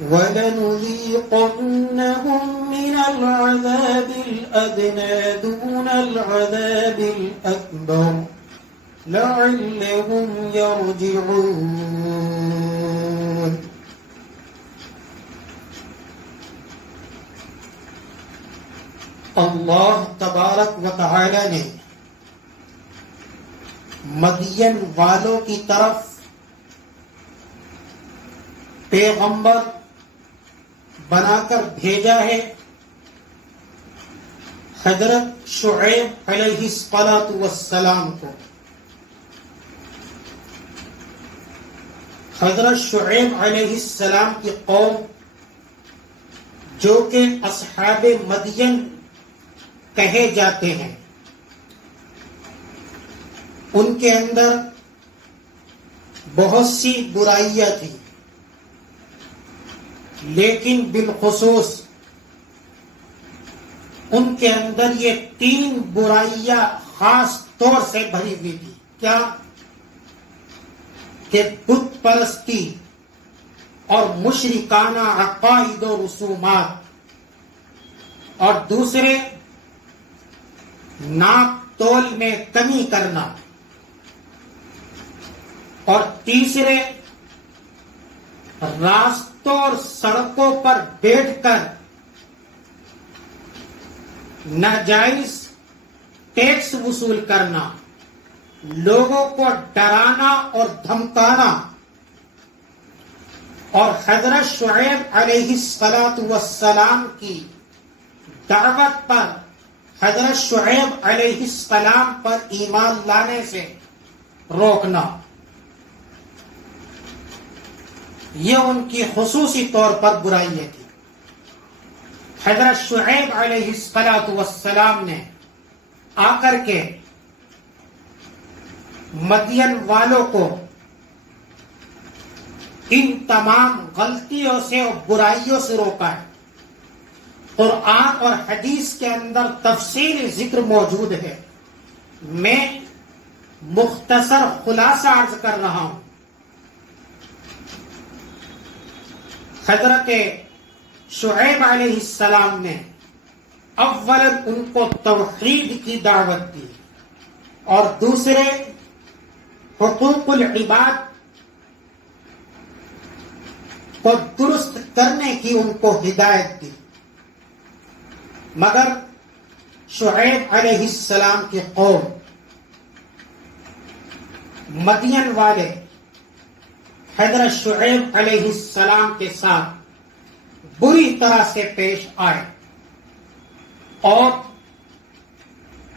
وَلَنُذِيقَنَّهُم مِّنَ الْعَذَابِ الْأَدْنَىٰ دُونَ الْعَذَابِ الْأَكْبَرِ لَعَلَّهُمْ يَرْجِعُونَ۔ اللہ تبارک و تعالی نے مدین والوں کی طرف پیغمبر بنا کر بھیجا ہے حضرت شعیب علیہ السلام کو۔ حضرت شعیب علیہ السلام کی قوم جو کہ اصحاب مدین کہے جاتے ہیں، ان کے اندر بہت سی برائیاں تھیں، لیکن بالخصوص ان کے اندر یہ 3 برائیاں خاص طور سے بھری ہوئی تھی۔ کیا؟ کہ بت پرستی اور مشرکانہ عقائد و رسومات، اور دوسرے ناپ تول میں کمی کرنا، اور تیسرے راستوں اور سڑکوں پر بیٹھ کر ناجائز ٹیکس وصول کرنا، لوگوں کو ڈرانا اور دھمکانا۔ اور حضرت شعیب علیہ السلام کی دعوت پر، حضرت شعیب علیہ السلام پر ایمان لانے سے روکنا، یہ ان کی خصوصی طور پر برائیاں تھی۔ حضرت شعیب علیہ السلام نے آ کر کے مدین والوں کو ان تمام غلطیوں سے اور برائیوں سے روکا ہے۔ قرآن اور حدیث کے اندر تفصیلی ذکر موجود ہے، میں مختصر خلاصہ عرض کر رہا ہوں۔ حضرت شعیب علیہ السلام نے اولا ان کو توحید کی دعوت دی، اور دوسرے حقوق العباد کو درست کرنے کی ان کو ہدایت دی۔ مگر شعیب علیہ السلام کی قوم، مدین والے حضرت شعیب علیہ السلام کے ساتھ بری طرح سے پیش آئے، اور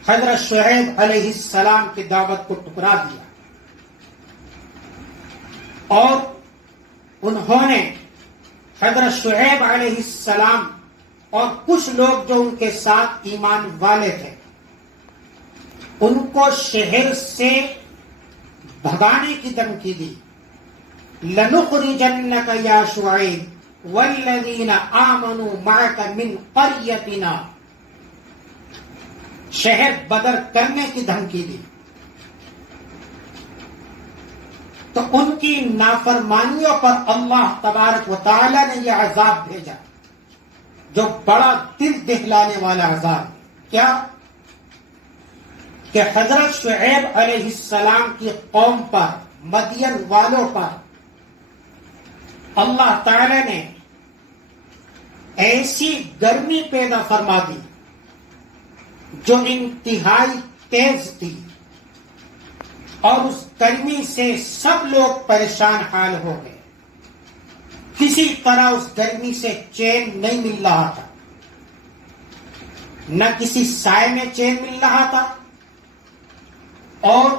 حضرت شعیب علیہ السلام کی دعوت کو ٹکرا دیا، اور انہوں نے حضرت شعیب علیہ السلام اور کچھ لوگ جو ان کے ساتھ ایمان والے تھے، ان کو شہر سے بھگانے کی دھمکی دی۔ لَنُخْرِجَنَّكَ يَا شُعَيْبُ وَالَّذِينَ آمَنُوا مَعَكَ مِنْ قَرْيَتِنَا، شہر بدر کرنے کی دھمکی دی۔ تو ان کی نافرمانیوں پر اللہ تبارک و تعالی نے یہ عذاب بھیجا، جو بڑا دل دہلانے والا عذاب۔ کیا؟ کہ حضرت شعیب علیہ السلام کی قوم پر، مدین والوں پر اللہ تعالی نے ایسی گرمی پیدا فرما دی جو انتہائی تیز تھی، اور اس گرمی سے سب لوگ پریشان حال ہو گئے۔ کسی طرح اس گرمی سے چین نہیں مل رہا تھا، نہ کسی سائے میں چین مل رہا تھا، اور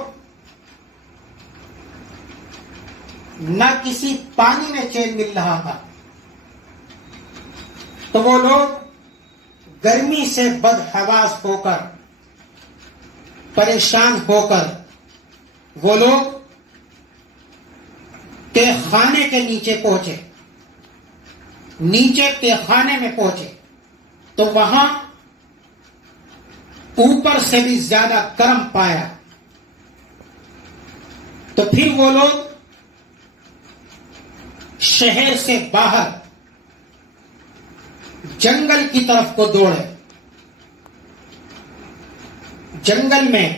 نہ کسی پانی میں چین مل رہا تھا۔ تو وہ لوگ گرمی سے بدحواس ہو کر، پریشان ہو کر، وہ لوگ تہخانے کے نیچے پہنچے، نیچے تہخانے میں پہنچے تو وہاں اوپر سے بھی زیادہ گرم پایا۔ تو پھر وہ لوگ شہر سے باہر جنگل کی طرف کو دوڑے. جنگل میں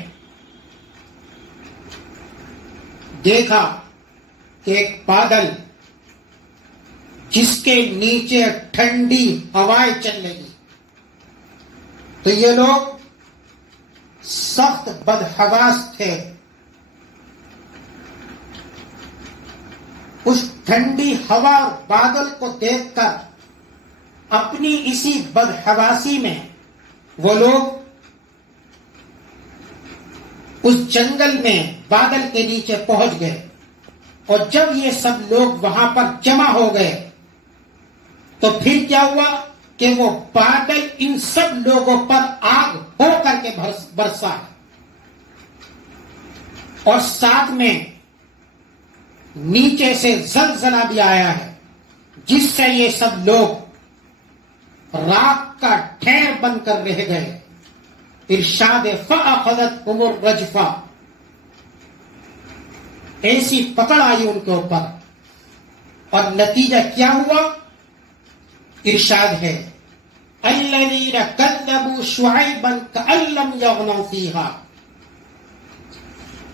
دیکھا کہ ایک بادل جس کے نیچے ٹھنڈی ہوائیں چل رہی. تو یہ لوگ سخت بدحواس تھے. اس ٹھنڈی ہوا اور بادل کو دیکھ کر اپنی اسی بدحواسی میں وہ لوگ اس جنگل میں بادل کے نیچے پہنچ گئے. اور جب یہ سب لوگ وہاں پر جمع ہو گئے تو پھر کیا ہوا کہ وہ بادل ان سب لوگوں پر آگ ہو کر کے برسا اور ساتھ میں نیچے سے زلزلہ بھی آیا ہے جس سے یہ سب لوگ راک کا ڈھیر بن کر رہ گئے. ارشاد فَأَخَذَتْهُمُ الرَّجْفَةُ، ایسی پکڑ آئی ان کے اوپر. اور نتیجہ کیا ہوا؟ ارشاد ہے الَّذِينَ كَذَّبُوا شُعَيْبًا كَأَن لَّمْ يَغْنَوْا فِيهَا،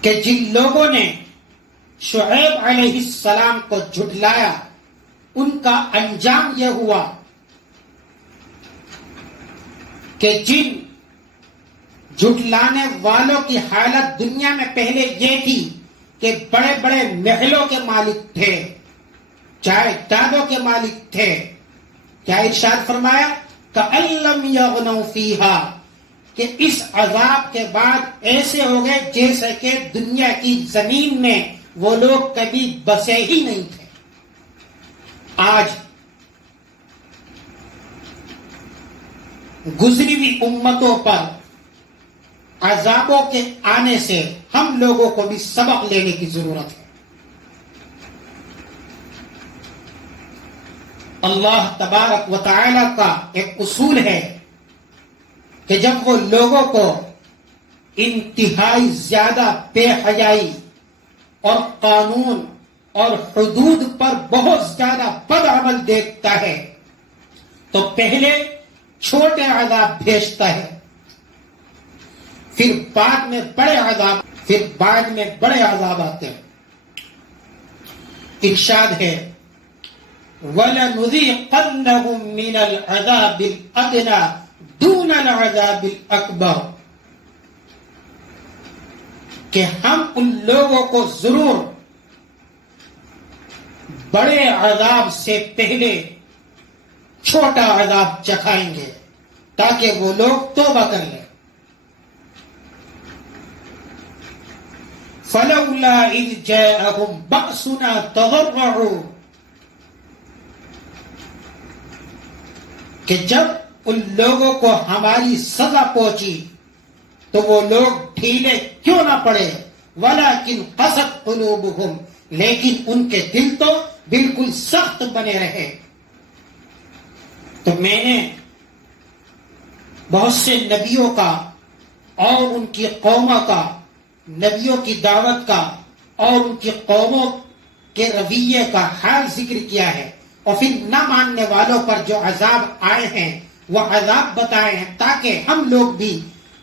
کہ جن لوگوں نے شعیب علیہ السلام کو جھٹلایا ان کا انجام یہ ہوا کہ جن جھٹلانے والوں کی حالت دنیا میں پہلے یہ تھی کہ بڑے بڑے محلوں کے مالک تھے، جائیدادوں کے مالک تھے. کیا ارشاد فرمایا؟ کأن لم یغنوا فیہا، کہ اس عذاب کے بعد ایسے ہو گئے جیسے کہ دنیا کی زمین میں وہ لوگ کبھی بسے ہی نہیں تھے. آج گزری ہوئی امتوں پر عذابوں کے آنے سے ہم لوگوں کو بھی سبق لینے کی ضرورت ہے. اللہ تبارک و تعالی کا ایک اصول ہے کہ جب وہ لوگوں کو انتہائی زیادہ بے حیائی اور قانون اور حدود پر بہت زیادہ بد عمل دیکھتا ہے تو پہلے چھوٹے عذاب بھیجتا ہے، پھر بعد میں بڑے عذاب آتے ہیں. ارشاد ہے وَلَنُذِيقَنَّهُم مِّنَ الْعَذَابِ الْأَدْنَىٰ دُونَ الْعَذَابِ الْأَكْبَرِ، کہ ہم ان لوگوں کو ضرور بڑے عذاب سے پہلے چھوٹا عذاب چکھائیں گے تاکہ وہ لوگ توبہ کر لیں. فَلَوْلَا إِذْ جَاءَهُمْ بَأْسُنَا تَضَرَّعُوا، کہ جب ان لوگوں کو ہماری سزا پہنچی تو وہ لوگ ڈھیلے کیوں نہ پڑے. وَلَكِنْ قَسَتْ قُلُوبُهُمْ، لیکن ان کے دل تو بالکل سخت بنے رہے. تو میں نے بہت سے نبیوں کا اور ان کی قوموں کا، نبیوں کی دعوت کا اور ان کی قوموں کے رویے کا حال ذکر کیا ہے، اور پھر نہ ماننے والوں پر جو عذاب آئے ہیں وہ عذاب بتائے ہیں تاکہ ہم لوگ بھی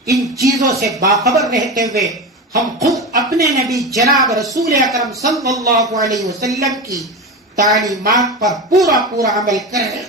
ان چیزوں سے باخبر رہتے ہوئے ہم خود اپنے نبی جناب رسول اکرم صلی اللہ علیہ وسلم کی تعلیمات پر پورا عمل کریں.